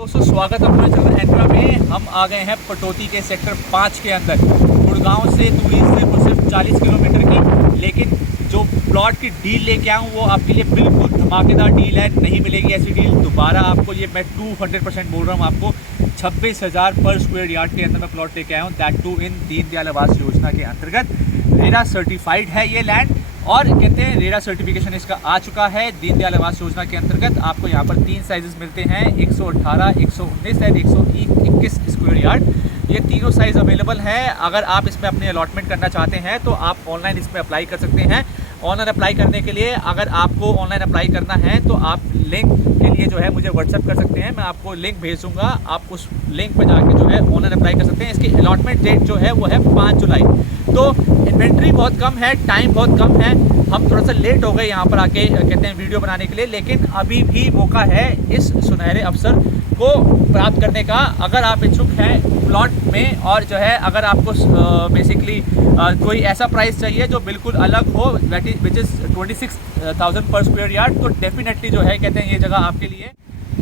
दोस्तों स्वागत है अपने चैनल एंट्रा में। हम आ गए हैं पटौदी के सेक्टर 5 के अंदर। गुड़गांव से दूरी सिर्फ 40 किलोमीटर की, लेकिन जो प्लॉट की डील लेके आया हूँ वो आपके लिए बिल्कुल धमाकेदार डील है। नहीं मिलेगी ऐसी डील दोबारा आपको। ये मैं 200% बोल रहा हूँ आपको। 26,000 पर स्क्वायर यार्ड के अंदर मैं प्लॉट लेके आया हूँ, दैट टू इन दीनदयाल आवास योजना के अंतर्गत। रेरा सर्टिफाइड है ये लैंड, और कहते हैं रेरा सर्टिफिकेशन इसका आ चुका है। दीनदयाल आवास योजना के अंतर्गत आपको यहाँ पर 3 साइजेस मिलते हैं, 118, 119 एंड 121 स्क्वायर यार्ड। ये तीनों साइज़ अवेलेबल है। अगर आप इसमें अपनी अलॉटमेंट करना चाहते हैं तो आप ऑनलाइन इसमें अप्लाई कर सकते हैं। ऑनलाइन अप्लाई करने के लिए अगर आपको ऑनलाइन अप्लाई करना है तो आप लिंक के लिए जो है मुझे व्हाट्सअप कर सकते हैं। मैं आपको लिंक भेज दूँगा, आप उस लिंक पर जाके जो है ऑनलाइन अप्लाई कर सकते हैं। इसकी अलॉटमेंट डेट जो है वो है 5 जुलाई। तो इन्वेंट्री बहुत कम है, टाइम बहुत कम है। हम थोड़ा सा लेट हो गए यहाँ पर आके कहते हैं वीडियो बनाने के लिए, लेकिन अभी भी मौका है इस सुनहरे अवसर को प्राप्त करने का। अगर आप इच्छुक हैं प्लॉट में, और जो है अगर आपको बेसिकली कोई ऐसा प्राइस चाहिए जो बिल्कुल अलग हो, विच इज़ 26,000 पर स्क्वायर यार्ड, तो डेफिनेटली जो है कहते हैं ये जगह आपके लिए।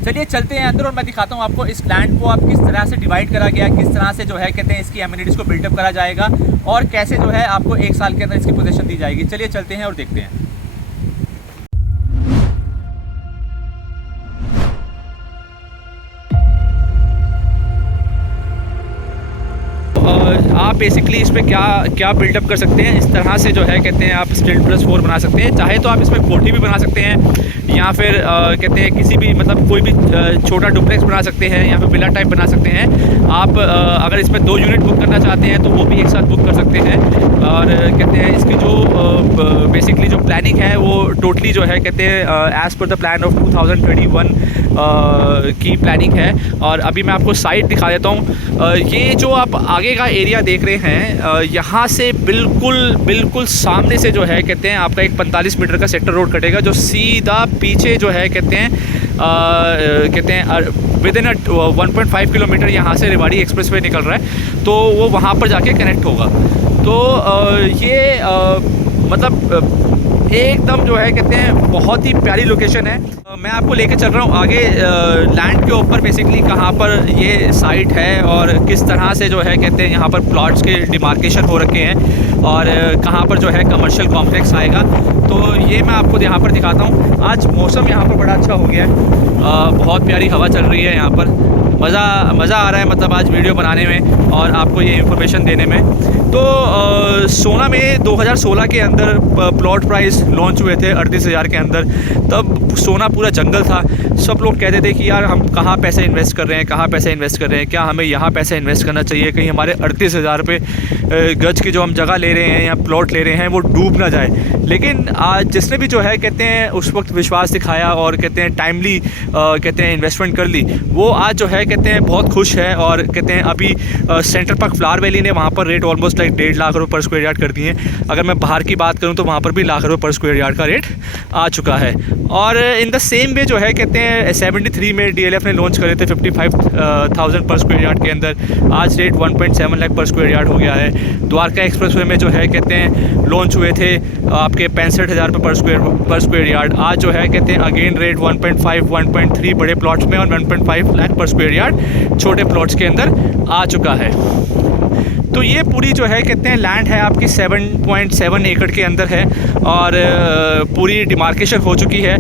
चलिए चलते हैं अंदर और मैं दिखाता हूँ आपको इस लैंड को आप किस तरह से डिवाइड करा गया, किस तरह से जो है कहते हैं इसकी एमिनिटीज़ को बिल्डअप करा जाएगा, और कैसे जो है आपको 1 साल के अंदर इसकी पोजीशन दी जाएगी। चलिए चलते हैं और देखते हैं। आप बेसिकली इसमें क्या बिल्डअप कर सकते हैं, इस तरह से जो है कहते हैं आप स्टिल्ट प्लस 4 बना सकते हैं। चाहे तो आप इसमें कोठी भी बना सकते हैं, या फिर कहते हैं किसी भी मतलब कोई भी छोटा डुप्लेक्स बना सकते हैं, या फिर विला टाइप बना सकते हैं। आप अगर इसमें 2 यूनिट बुक करना चाहते हैं तो वो भी एक साथ बुक कर सकते हैं। और कहते हैं इसकी जो बेसिकली जो प्लानिंग है वो टोटली जो है कहते हैं as per the plan of 2031 की प्लानिंग है। और अभी मैं आपको साइट दिखा देता हूँ। ये जो आप आगे का एरिया देख रहे हैं, यहाँ से बिल्कुल सामने से जो है कहते हैं आपका एक 45 मीटर का सेक्टर रोड कटेगा, जो सीधा पीछे जो है कहते हैं विदिन 1.5 किलोमीटर यहाँ से रेवाड़ी एक्सप्रेस वे निकल रहा है, तो वो वहाँ पर जाके कनेक्ट होगा। तो ये मतलब एकदम जो है कहते हैं बहुत ही प्यारी लोकेशन है। मैं आपको लेके चल रहा हूँ आगे लैंड के ऊपर, बेसिकली कहाँ पर ये साइट है और किस तरह से जो है कहते हैं यहाँ पर प्लॉट्स के डिमार्केशन हो रखे हैं, और कहाँ पर जो है कमर्शियल कॉम्प्लेक्स आएगा। तो ये मैं आपको यहाँ पर दिखाता हूँ। आज मौसम यहाँ पर बड़ा अच्छा हो गया है, बहुत प्यारी हवा चल रही है यहाँ पर। मज़ा आ रहा है मतलब आज वीडियो बनाने में और आपको ये इन्फॉर्मेशन देने में। तो सोना में 2016 के अंदर प्लॉट प्राइस लॉन्च हुए थे 38,000 के अंदर। तब सोना पूरा जंगल था। सब लोग कहते थे कि यार हम कहाँ पैसे इन्वेस्ट कर रहे हैं, क्या हमें यहाँ पैसे इन्वेस्ट करना चाहिए, कहीं हमारे 38,000 पे गज की जो हम जगह ले रहे हैं या प्लॉट ले रहे हैं वो डूब ना जाए। लेकिन आज जिसने भी जो है कहते हैं उस वक्त विश्वास दिखाया और कहते हैं टाइमली कहते हैं इन्वेस्टमेंट कर ली, वो आज जो है कहते हैं बहुत खुश है। और कहते हैं अभी सेंटर पार्क फ्लावर वैली ने वहाँ पर रेट ऑलमोस्ट लाइक 1.5 लाख रुपये पर स्क्वायर यार्ड कर दिए हैं। अगर मैं बाहर की बात करूँ तो वहाँ पर भी लाख रुपये पर स्क्वायर यार्ड का रेट आ चुका है। और इन द सेम वे जो है कहते हैं 73 में DLF ने लॉन्च करे थे 55,000 पर स्क्वायर यार्ड के अंदर। आज रेट 1.7 लाख पर स्क्वायर यार्ड हो गया है। द्वारका एक्सप्रेसवे में जो है कहते हैं लॉन्च हुए थे आपके 65,000 रुपये पर स्क्वायर यार्ड। आज जो है कहते हैं अगेन रेट 1.5, 1.3 बड़े प्लॉट्स में और 1.5 लाख पर स्क्वायर यार्ड छोटे प्लॉट्स के अंदर आ चुका है। तो ये पूरी जो है कहते हैं लैंड है आपकी 7.7 एकड़ के अंदर है, और पूरी डिमार्केशन हो चुकी है।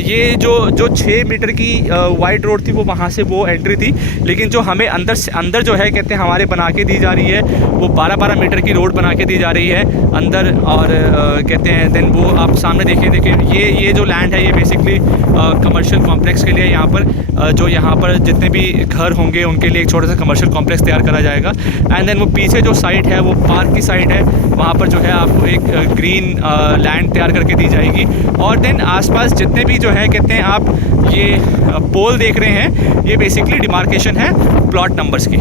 ये जो 6 मीटर की वाइड रोड थी वो वहाँ से वो एंट्री थी, लेकिन जो हमें अंदर जो है कहते हैं हमारे बना के दी जा रही है वो 12 मीटर की रोड बना के दी जा रही है अंदर। और कहते हैं देन वो आप सामने देखिए ये जो लैंड है ये बेसिकली कमर्शियल कॉम्प्लेक्स के लिए यहाँ पर जो यहाँ पर जितने भी घर होंगे उनके लिए एक छोटा सा कमर्शियल कॉम्प्लेक्स तैयार करा जाएगा। एंड देन वो पीछे जो साइट है वो पार्क की साइट है, वहाँ पर जो है आपको एक ग्रीन लैंड तैयार करके दी जाएगी। और देन आसपास जितने भी जो है कहते हैं आप ये पोल देख रहे हैं, ये बेसिकली डिमार्केशन है प्लॉट नंबर्स की।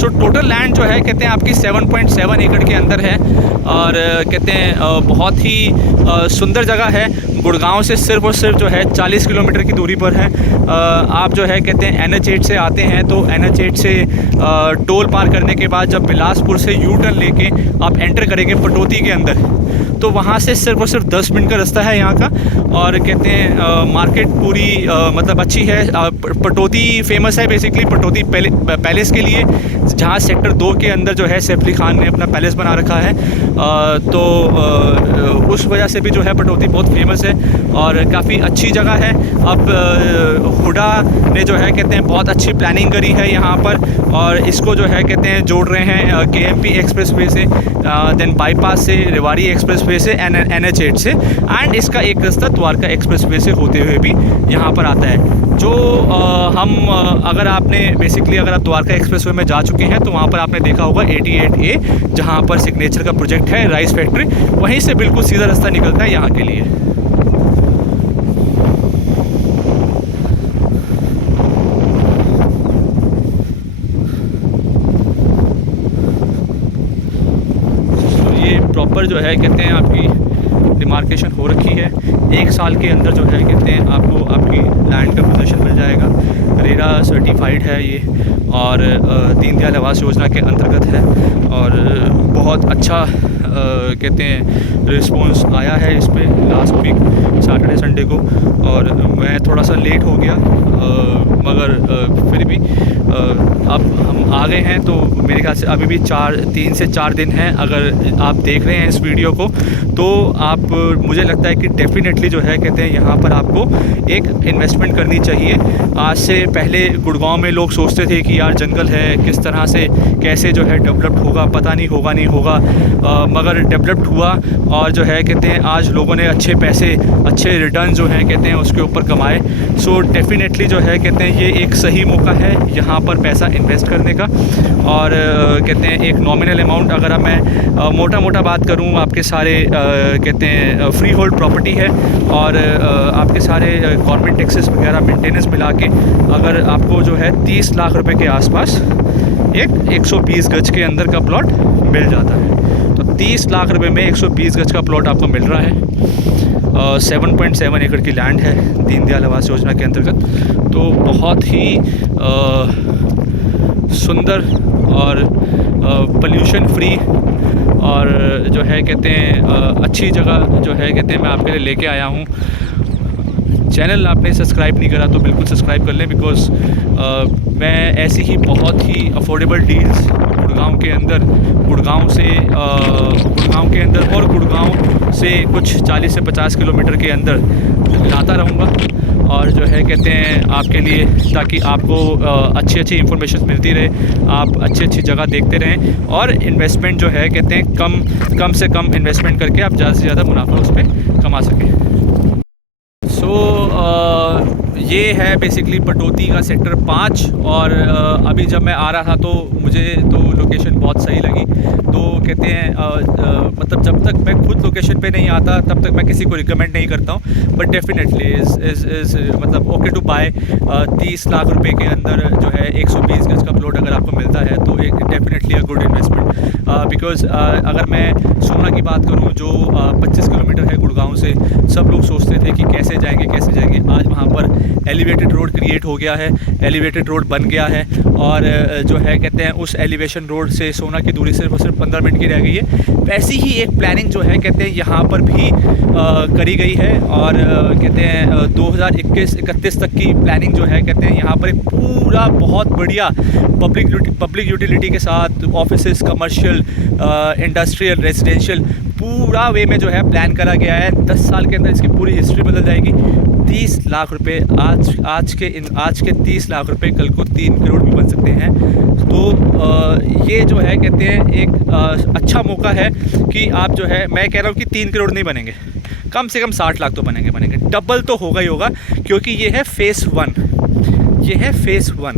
सो टोटल लैंड जो है कहते हैं आपकी 7.7 एकड़ के अंदर है, और कहते हैं बहुत ही सुंदर जगह है। गुड़गांव से सिर्फ और सिर्फ जो है 40 किलोमीटर की दूरी पर है। आप जो है कहते हैं NH8 से आते हैं तो NH8 से टोल पार करने के बाद जब बिलासपुर से यू टर्न लेके आप एंटर करेंगे पटौदी के अंदर, तो वहाँ से सिर्फ और सिर्फ 10 मिनट का रास्ता है यहाँ का। और कहते हैं मार्केट पूरी मतलब अच्छी है। पटौदी फेमस है बेसिकली, पटौदी पैलेस के लिए, जहाँ सेक्टर 2 के अंदर जो है सैफ अली खान ने अपना पैलेस बना रखा है। तो उस वजह से भी जो है पटौदी बहुत फेमस है और काफ़ी अच्छी जगह है। अब हुडा ने जो है कहते हैं बहुत अच्छी प्लानिंग करी है यहाँ पर, और इसको जो है कहते हैं जोड़ रहे हैं KMP एक्सप्रेसवे से, देन बाईपास से, रेवाड़ी एक्सप्रेसवे से, NH8 से, एंड इसका एक रास्ता द्वारका एक्सप्रेसवे से होते हुए भी यहाँ पर आता है। जो हम अगर आपने बेसिकली अगर आप द्वारका एक्सप्रेसवे में जा चुके हैं तो वहाँ पर आपने देखा होगा 88A, जहाँ पर सिग्नेचर का प्रोजेक्ट है, राइस फैक्ट्री, वहीं से बिल्कुल सीधा रास्ता निकलता है यहाँ के लिए। प्रॉपर जो है कहते हैं आपकी डिमार्केशन हो रखी है। 1 साल के अंदर जो है कहते हैं आपको आपकी लैंड का पोजीशन मिल जाएगा। रेरा सर्टिफाइड है ये, और दीनदयाल आवास योजना के अंतर्गत है, और बहुत अच्छा कहते हैं रिस्पॉन्स आया है इस पर लास्ट वीक सैटरडे संडे को। और मैं थोड़ा सा लेट हो गया, मगर फिर भी अब हम आ गए हैं। तो मेरे ख्याल से अभी भी 3 से 4 दिन हैं। अगर आप देख रहे हैं इस वीडियो को तो आप, मुझे लगता है कि डेफिनेटली जो है कहते हैं यहाँ पर आपको एक इन्वेस्टमेंट करनी चाहिए। आज से पहले गुड़गांव में लोग सोचते थे कि यार जंगल है, किस तरह से कैसे जो है डेवलप्ड होगा, पता नहीं होगा नहीं होगा, मगर डेवलप्ड हुआ। और जो है कहते हैं आज लोगों ने अच्छे पैसे, अच्छे रिटर्न जो हैं कहते हैं उसके ऊपर कमाए। सो डेफिनेटली जो है कहते हैं ये एक सही मौका है यहाँ पर पैसा इन्वेस्ट करने का। और कहते हैं एक नॉमिनल अमाउंट, अगर मैं मोटा बात करूँ, आपके सारे कहते हैं फ्री होल्ड प्रॉपर्टी है, और आपके सारे गवर्नमेंट टैक्सेस वगैरह मेंटेनेंस मिला के अगर आपको जो है 30 लाख रुपए के आसपास एक 120 गज के अंदर का प्लॉट मिल जाता है। तो 30 लाख रुपए में 120 गज का प्लॉट आपको मिल रहा है। 7.7 एकड़ की लैंड है दीनदयाल आवास योजना के अंतर्गत। तो बहुत ही सुंदर और पोल्यूशन फ्री और जो है कहते हैं अच्छी जगह जो है कहते हैं मैं आपके लिए लेके आया हूँ। चैनल आपने सब्सक्राइब नहीं करा तो बिल्कुल सब्सक्राइब कर लें, बिकॉज़ मैं ऐसी ही बहुत ही अफोर्डेबल डील्स गुड़गांव के अंदर और गुड़गांव से कुछ 40 से 50 किलोमीटर के अंदर लाता रहूँगा। और जो है कहते हैं आपके लिए, ताकि आपको अच्छी इंफॉर्मेशन मिलती रहे, आप अच्छी जगह देखते रहें, और इन्वेस्टमेंट जो है कहते हैं कम से कम इन्वेस्टमेंट करके आप ज़्यादा से ज़्यादा मुनाफा उस पर कमा सकें। ये है बेसिकली पटौदी का सेक्टर 5। और अभी जब मैं आ रहा था तो मुझे तो लोकेशन बहुत सही लगी। तो कहते हैं मतलब जब तक मैं खुद लोकेशन पे नहीं आता तब तक मैं किसी को रिकमेंड नहीं करता हूँ, बट डेफिनेटली इज़ मतलब ओके टू बाय। 30 लाख रुपए के अंदर जो है 120 गज का प्लॉट अगर आपको मिलता है तो एक definitely a good investment. Because अगर मैं सोना की बात करूँ जो 25 किलोमीटर है गुड़गांव से, सब लोग सोचते थे कि कैसे जाएंगे। आज वहाँ पर एलिवेटेड रोड क्रिएट हो गया है, एलिवेटेड रोड बन गया है, और जो है कहते हैं उस एलिवेशन रोड से सोना की दूरी सिर्फ 15 मिनट की रह गई है। वैसी ही एक प्लानिंग जो है कहते हैं यहाँ पर भी करी गई है, और कहते हैं 2021-31 तक की प्लानिंग जो है कहते हैं यहाँ पर एक पूरा बहुत बढ़िया पब्लिक यूटिलिटी के साथ ऑफिसेस, कमर्शियल, इंडस्ट्रियल, रेजिडेंशियल पूरा वे में जो है प्लान करा गया है। 10 साल के अंदर इसकी पूरी हिस्ट्री बदल जाएगी। 30 लाख रुपए आज के 30 लाख रुपए कल को 3 करोड़ भी बन सकते हैं। तो ये जो है कहते हैं एक अच्छा मौका है कि आप जो है, मैं कह रहा हूँ कि 3 करोड़ नहीं बनेंगे, कम से कम 60 लाख तो बनेंगे। डबल तो होगा ही होगा, क्योंकि ये है फेज़ 1। ये है फेज़ 1।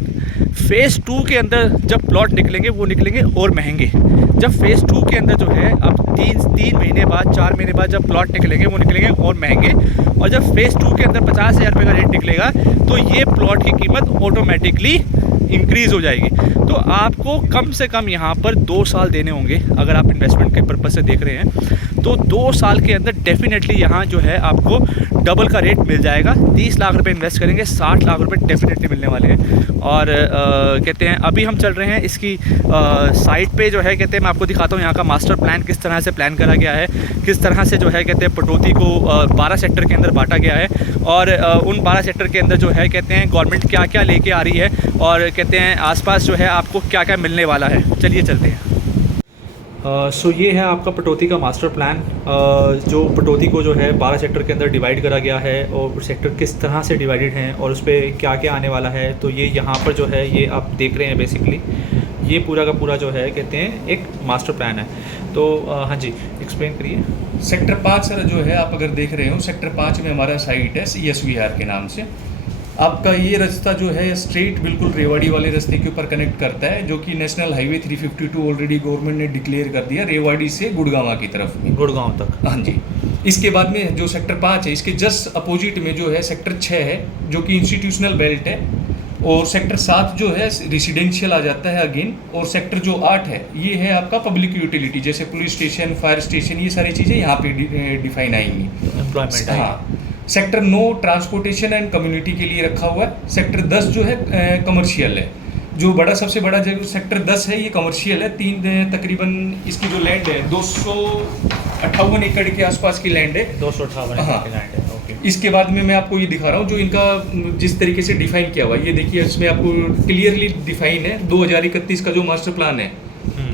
फेज़ 2 के अंदर जब प्लॉट निकलेंगे वो निकलेंगे और महंगे। जब फेज़ 2 के अंदर जो है अब 3 महीने बाद, 4 महीने बाद जब प्लॉट निकलेंगे वो निकलेंगे और महंगे। और जब फेज़ 2 के अंदर 50,000 रुपये का रेट निकलेगा तो ये प्लॉट की कीमत ऑटोमेटिकली इंक्रीज़ हो जाएगी। तो आपको कम से कम यहाँ पर 2 साल देने होंगे अगर आप इन्वेस्टमेंट के पर्पज़ से देख रहे हैं। तो 2 साल के अंदर डेफिनेटली यहाँ जो है आपको डबल का रेट मिल जाएगा। 30 लाख रुपए इन्वेस्ट करेंगे, 60 लाख रुपए डेफिनेटली मिलने वाले हैं। और कहते हैं अभी हम चल रहे हैं इसकी साइट पे जो है, कहते हैं मैं आपको दिखाता हूँ यहाँ का मास्टर प्लान किस तरह से प्लान करा गया है, किस तरह से जो है कहते हैं पटौदी को 12 सेक्टर के अंदर बांटा गया है। और उन 12 सेक्टर के अंदर जो है कहते हैं गवर्नमेंट क्या क्या लेके आ रही है, और कहते हैं आसपास जो है आपको क्या क्या मिलने वाला है। चलिए चलते हैं। सो ये है आपका पटौदी का मास्टर प्लान, जो पटौदी को जो है 12 सेक्टर के अंदर डिवाइड करा गया है, और सेक्टर किस तरह से डिवाइडेड हैं और उस पर क्या क्या आने वाला है। तो ये यहाँ पर जो है ये आप देख रहे हैं, बेसिकली ये पूरा का पूरा जो है कहते हैं एक मास्टर प्लान है। तो हाँ जी, एक्सप्लेन करिए। सेक्टर 5 सर जो है आप अगर देख रहे हो, सेक्टर 5 में हमारा साइट है CSVR के नाम से। आपका ये रास्ता जो है स्ट्रेट बिल्कुल रेवाड़ी वाले रास्ते के ऊपर कनेक्ट करता है, जो कि नेशनल हाईवे 352 ऑलरेडी गवर्नमेंट ने डिक्लेयर कर दिया, रेवाड़ी से गुड़गांव की तरफ में, गुड़गांव तक। हाँ जी। इसके बाद में जो सेक्टर 5 है, इसके जस्ट अपोजिट में जो है सेक्टर 6 है, जो कि इंस्टीट्यूशनल बेल्ट है। और सेक्टर 7 जो है रेसिडेंशियल आ जाता है अगेन। और सेक्टर जो 8 है ये है आपका पब्लिक यूटिलिटी, जैसे पुलिस स्टेशन, फायर स्टेशन, ये सारी चीज़ें यहाँ पे डिफाइन आएंगी। एम्प्लॉयमेंट। हाँ। सेक्टर 9 ट्रांसपोर्टेशन एंड कम्युनिटी के लिए रखा हुआ है। सेक्टर 10 जो है कमर्शियल है। जो बड़ा सबसे बड़ा जो सेक्टर 10 है ये कमर्शियल है। तकरीबन इसकी जो लैंड है 258 एकड़ के आसपास की लैंड है। 258 हाँ। की लैंड है। ओके। इसके बाद में मैं आपको ये दिखा रहा हूँ जो इनका जिस तरीके से डिफाइन किया हुआ है, ये देखिए इसमें आपको क्लियरली डिफाइन है 2031 का जो मास्टर प्लान है।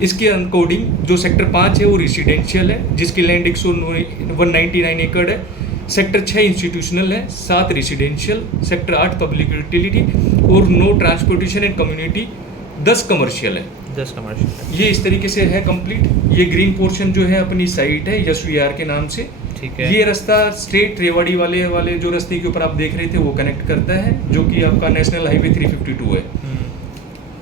इसके अकॉर्डिंग जो सेक्टर 5 है वो रेसिडेंशियल है, जिसकी लैंड 199 एकड़ है। सेक्टर 6 इंस्टीट्यूशनल है, 7 रेसिडेंशियल, सेक्टर 8 पब्लिक यूटिलिटी और 9 ट्रांसपोर्टेशन एंड कम्युनिटी, 10 कमर्शियल है। 10 कमर्शियल। ये इस तरीके से है कंप्लीट। ये ग्रीन पोर्शन जो है अपनी साइट है SVR के नाम से। ठीक है। ये रास्ता स्ट्रेट रेवाड़ी वाले जो रास्ते के ऊपर आप देख रहे थे वो कनेक्ट करता है, जो कि आपका नेशनल हाईवे 352 है।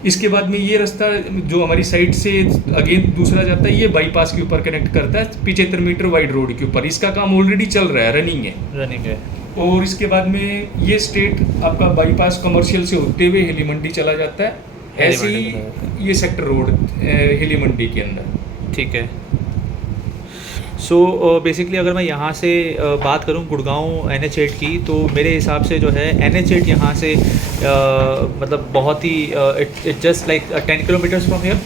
इसके बाद में ये रास्ता जो हमारी साइड से अगेन दूसरा जाता है, ये बाईपास के ऊपर कनेक्ट करता है 75 मीटर वाइड रोड के ऊपर। इसका काम ऑलरेडी चल रहा है, रनिंग है। और इसके बाद में ये स्ट्रेट आपका बाईपास कमर्शियल से होते हुए हेली मंडी चला जाता है। ऐसे ही ये सेक्टर रोड हेली मंडी के अंदर। ठीक है। सो बेसिकली अगर मैं यहाँ से बात करूँ गुड़गांव NH8 की, तो मेरे हिसाब से जो है NH8 यहाँ से मतलब बहुत ही it just like 10 kilometres from here.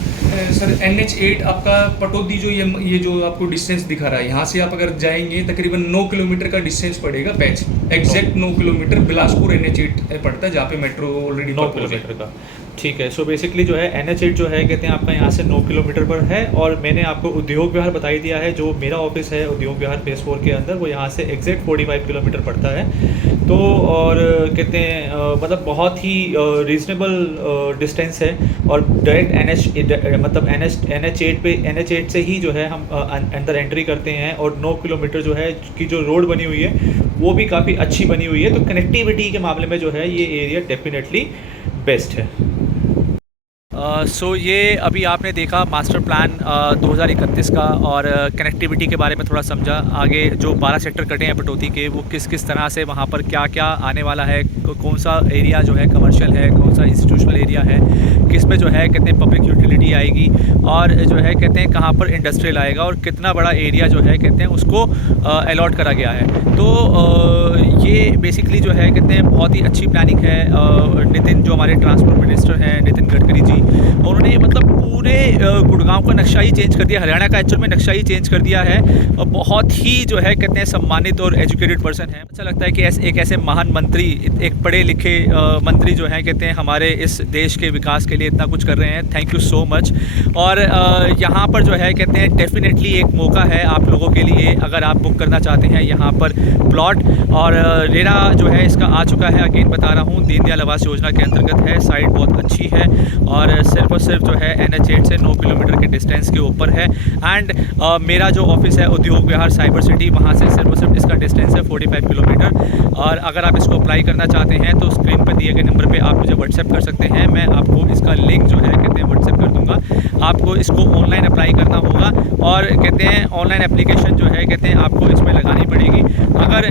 Sir NH8 आपका पटौदी जो ये जो आपको डिस्टेंस दिखा रहा है, यहाँ से आप अगर जाएंगे तकरीबन 9 किलोमीटर का डिस्टेंस पड़ेगा patch. Exact 9 kilometre Bilaspur NH8 पड़ता है, जहाँ पे मेट्रो ऑलरेडी 9 किलोमीटर का। ठीक है। सो बेसिकली जो है NH8 जो है कहते हैं आपका यहाँ से 9 किलोमीटर पर है। और मैंने आपको उद्योग विहार बता ही दिया है, जो मेरा ऑफिस है उद्योग विहार फेज 4 के अंदर, वो यहाँ से एग्जैक्ट 45 किलोमीटर पड़ता है। तो और कहते हैं मतलब बहुत ही रीज़नेबल डिस्टेंस है। और डायरेक्ट NH8 से ही जो है हम अंदर एंट्री करते हैं। और 9 किलोमीटर जो है की जो रोड बनी हुई है वो भी काफ़ी अच्छी बनी हुई है। तो कनेक्टिविटी के मामले में जो है ये एरिया डेफिनेटली बेस्ट है। सो ये अभी आपने देखा मास्टर प्लान 2031 का, और कनेक्टिविटी के बारे में थोड़ा समझा। आगे जो 12 सेक्टर कटे हैं पटौदी के, वो किस किस तरह से वहाँ पर क्या क्या आने वाला है, कौन सा एरिया जो है कमर्शियल है, कौन सा इंस्टीट्यूशनल एरिया है, किस पे जो है कहते हैं पब्लिक यूटिलिटी आएगी, और जो है कहते हैं कहाँ पर इंडस्ट्रियल आएगा, और कितना बड़ा एरिया जो है कहते हैं उसको अलॉट करा गया है। तो ये बेसिकली जो है कहते हैं बहुत ही अच्छी प्लानिंग है। नितिन जो हमारे ट्रांसपोर्ट मिनिस्टर हैं, नितिन गडकरी जी, उन्होंने मतलब पूरे गुड़गांव का नक्शा ही चेंज कर दिया, हरियाणा का एक्चुअल में नक्शा ही चेंज कर दिया है। और बहुत ही जो है कहते हैं सम्मानित और एजुकेटेड पर्सन है। अच्छा लगता है कि एक ऐसे महान मंत्री, एक पढ़े लिखे मंत्री जो हैं कहते हैं हमारे इस देश के विकास के लिए इतना कुछ कर रहे हैं। Thank you so much. और यहाँ पर जो है कहते हैं डेफिनेटली एक मौका है आप लोगों के लिए, अगर आप बुक करना चाहते हैं यहाँ पर प्लॉट। और रेरा जो है इसका आ चुका है, अगेन बता रहा हूँ, दीनदयाल आवास योजना के अंतर्गत है। साइट बहुत अच्छी है और सिर्फ जो है NH8 से 9 किलोमीटर के डिस्टेंस के ऊपर है। एंड मेरा जो ऑफिस है उद्योग विहार साइबर सिटी, वहाँ से सिर्फ इसका डिस्टेंस है 45 किलोमीटर। और अगर आप इसको अप्लाई करना चाहते हैं तो स्क्रीन पर दिए गए नंबर पे आप मुझे व्हाट्सएप कर सकते हैं। मैं आपको इसका लिंक जो है कहते हैं व्हाट्सएप कर दूँगा। आपको इसको ऑनलाइन अप्लाई करना होगा, और कहते हैं ऑनलाइन एप्लीकेशन जो है कहते हैं आपको इसमें लगानी पड़ेगी। अगर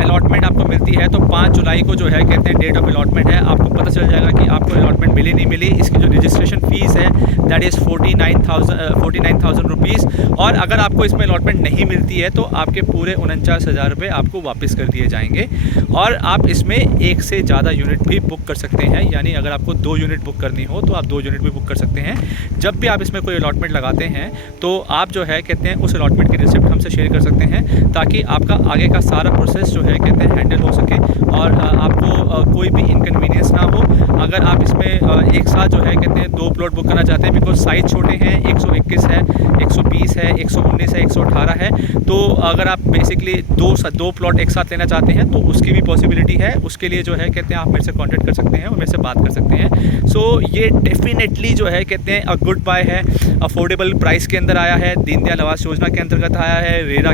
अलॉटमेंट आपको मिलती है तो 5 जुलाई को जो है कहते हैं डेट ऑफ अलॉटमेंट है। आपको पता चल जाएगा कि आपको अलॉटमेंट मिली नहीं मिली। इसकी जो रजिस्ट्रेशन फ़ीस है दैट इज़ 49,000 रुपीज़, और अगर आपको इसमें अलॉटमेंट नहीं मिलती है तो आपके पूरे 49,000 रुपये आपको वापस कर दिए जाएंगे। और आप इसमें एक से ज़्यादा यूनिट भी बुक कर सकते हैं, यानी अगर आपको 2 यूनिट बुक करनी हो तो आप 2 यूनिट भी बुक कर सकते हैं। जब भी आप इसमें कोई अलॉटमेंट लगाते हैं तो आप जो है कहते हैं उस अलॉटमेंट की रिसिप्ट हमसे शेयर कर सकते हैं, ताकि आपका आगे का सारा प्रोसेस जो है कहते हैं हैंडल हो सके और आपको कोई भी इनकन्वीनियंस ना हो। अगर आप इसमें एक साथ जो है कहते हैं 2 प्लॉट बुक करना चाहते हैं, बिकॉज साइज़ छोटे हैं, 121 है, 120 है, 119 है, 118 है, तो अगर आप बेसिकली 2 प्लॉट एक साथ लेना चाहते हैं तो उसकी भी पॉसिबिलिटी है। उसके लिए जो है कहते हैं आप मेरे से कॉन्टैक्ट कर सकते हैं और मेरे से बात कर सकते हैं। सो ये डेफिनेटली जो है कहते हैं अ गुड बाय है। अफोर्डेबल प्राइस के अंदर आया है, दीनदयाल आवास योजना के अंतर्गत आया है, रेरा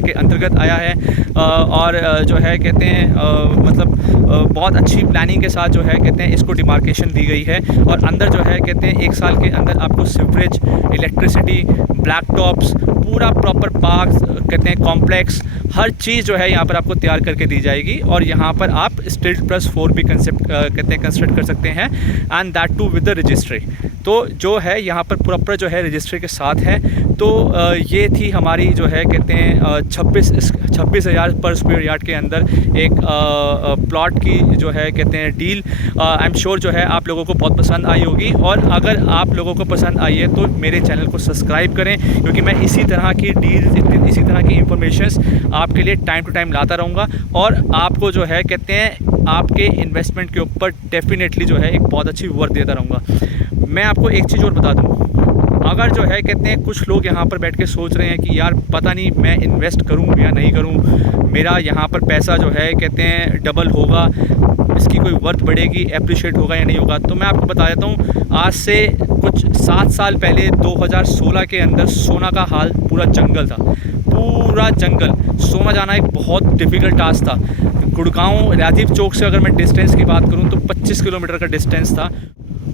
के अंतर्गत आया है, और जो है कहते हैं मतलब बहुत अच्छी प्लानिंग के साथ जो है कहते हैं इसको डिमार्केशन दी गई है। और अंदर जो है कहते हैं 1 साल के अंदर आपको सीवरेज, इलेक्ट्रिसिटी, ब्लैक टॉप्स, पूरा प्रॉपर पार्क कहते हैं कॉम्प्लेक्स, हर चीज़ जो है यहाँ पर आपको तैयार करके दी जाएगी। और यहाँ पर आप स्टिल्ट+4 भी कहते हैं कंस्ट्रक्ट कर सकते हैं, and that too with the registry. तो जो है यहाँ पर प्रॉपर जो है रजिस्ट्री के साथ है। तो ये थी हमारी जो है कहते हैं 26,000 पर स्क्वायर यार्ड के अंदर एक प्लॉट की जो है कहते हैं डील। आई एम श्योर जो है आप लोगों को बहुत पसंद आई होगी, और अगर आप लोगों को पसंद आई है तो मेरे चैनल को सब्सक्राइब करें, क्योंकि मैं इसी तरह की डील, इसी तरह की इंफॉर्मेशंस आपके लिए टाइम टू टाइम लाता रहूँगा, और आपको जो है कहते हैं आपके इन्वेस्टमेंट के ऊपर डेफिनेटली जो है एक बहुत अच्छी वर्थ देता रहूँगा। मैं आपको एक चीज़ और बता दूँ, अगर जो है कहते हैं कुछ लोग यहाँ पर बैठ के सोच रहे हैं कि यार पता नहीं मैं इन्वेस्ट करूँ या नहीं करूँ, मेरा यहाँ पर पैसा जो है कहते हैं डबल होगा, इसकी कोई वर्थ बढ़ेगी, एप्रिशिएट होगा या नहीं होगा, तो मैं आपको बता देता हूँ आज से कुछ 7 साल पहले 2016 के अंदर सोना का हाल पूरा जंगल था, पूरा जंगल। सोना जाना एक बहुत डिफ़िकल्ट टास्क था। गुड़गांव राजीव चौक से अगर मैं डिस्टेंस की बात करूँ तो 25 किलोमीटर का डिस्टेंस था।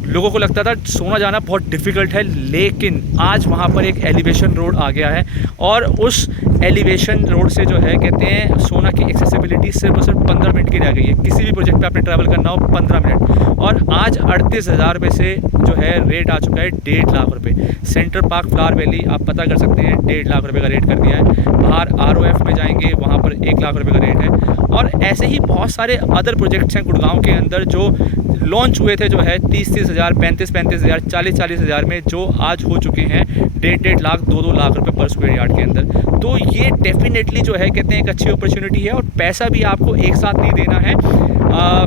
लोगों को लगता था सोना जाना बहुत डिफ़िकल्ट है, लेकिन आज वहाँ पर एक एलिवेशन रोड आ गया है, और उस एलिवेशन रोड से जो है कहते हैं सोना की एक्सेसिबिलिटी सिर्फ और सिर्फ 15 मिनट की रह गई है। किसी भी प्रोजेक्ट पे आपने ट्रैवल करना हो 15 मिनट, और आज 38,000 रुपये से जो है रेट आ चुका है 1.5 लाख रुपये। सेंट्रल पार्क फ्लावर वैली आप पता कर सकते हैं 1.5 लाख रुपये का रेट कर दिया है। बाहर ROF में जाएंगे वहाँ पर 1 लाख रुपये का रेट है, और ऐसे ही बहुत सारे अदर प्रोजेक्ट्स हैं गुड़गांव के अंदर जो लॉन्च हुए थे, जो है 30,000, 35,000, 40,000 में, जो आज हो चुके हैं 1.5 लाख, 2 लाख रुपए पर स्क्वायर यार्ड के अंदर। तो ये डेफिनेटली जो है कहते हैं एक अच्छी अपॉर्चुनिटी है, और पैसा भी आपको एक साथ नहीं देना है।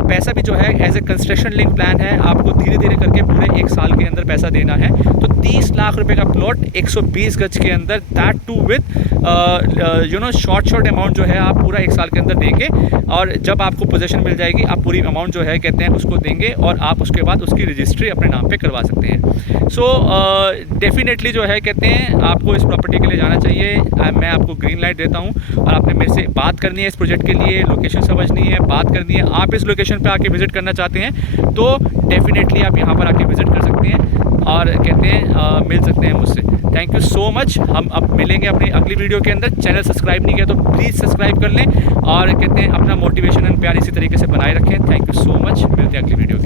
पैसा भी जो है as a construction link plan है, आपको धीरे धीरे करके पूरे 1 साल के अंदर पैसा देना है। तो 30 लाख रुपए का प्लॉट 120 गज के अंदर, that too with short amount जो है आप पूरा 1 साल के अंदर देंगे, और जब आपको पोजीशन मिल जाएगी आप पूरी अमाउंट जो है कहते हैं उसको देंगे, और आप उसके बाद उसकी रजिस्ट्री अपने नाम पे करवा सकते हैं। सो डेफिनेटली जो है कहते हैं आपको इस प्रॉपर्टी के लिए जाना चाहिए। मैं आपको ग्रीन लाइट देता हूँ, और आपने मेरे से बात करनी है इस प्रोजेक्ट के लिए, लोकेशन समझनी है, बात करनी है, आप इस लोकेशन पे आके विज़िट करना चाहते हैं तो डेफिनेटली आप यहाँ पर आके विज़िट कर सकते हैं, और कहते हैं मिल सकते हैं मुझसे। Thank you so much. हम अब मिलेंगे अपनी अगली वीडियो के अंदर। चैनल सब्सक्राइब नहीं किया तो प्लीज़ सब्सक्राइब कर लें, और कहते हैं अपना मोटिवेशन एंड प्यार इसी तरीके से बनाए रखें। Thank you so much. मिलते हैं अगली वीडियो के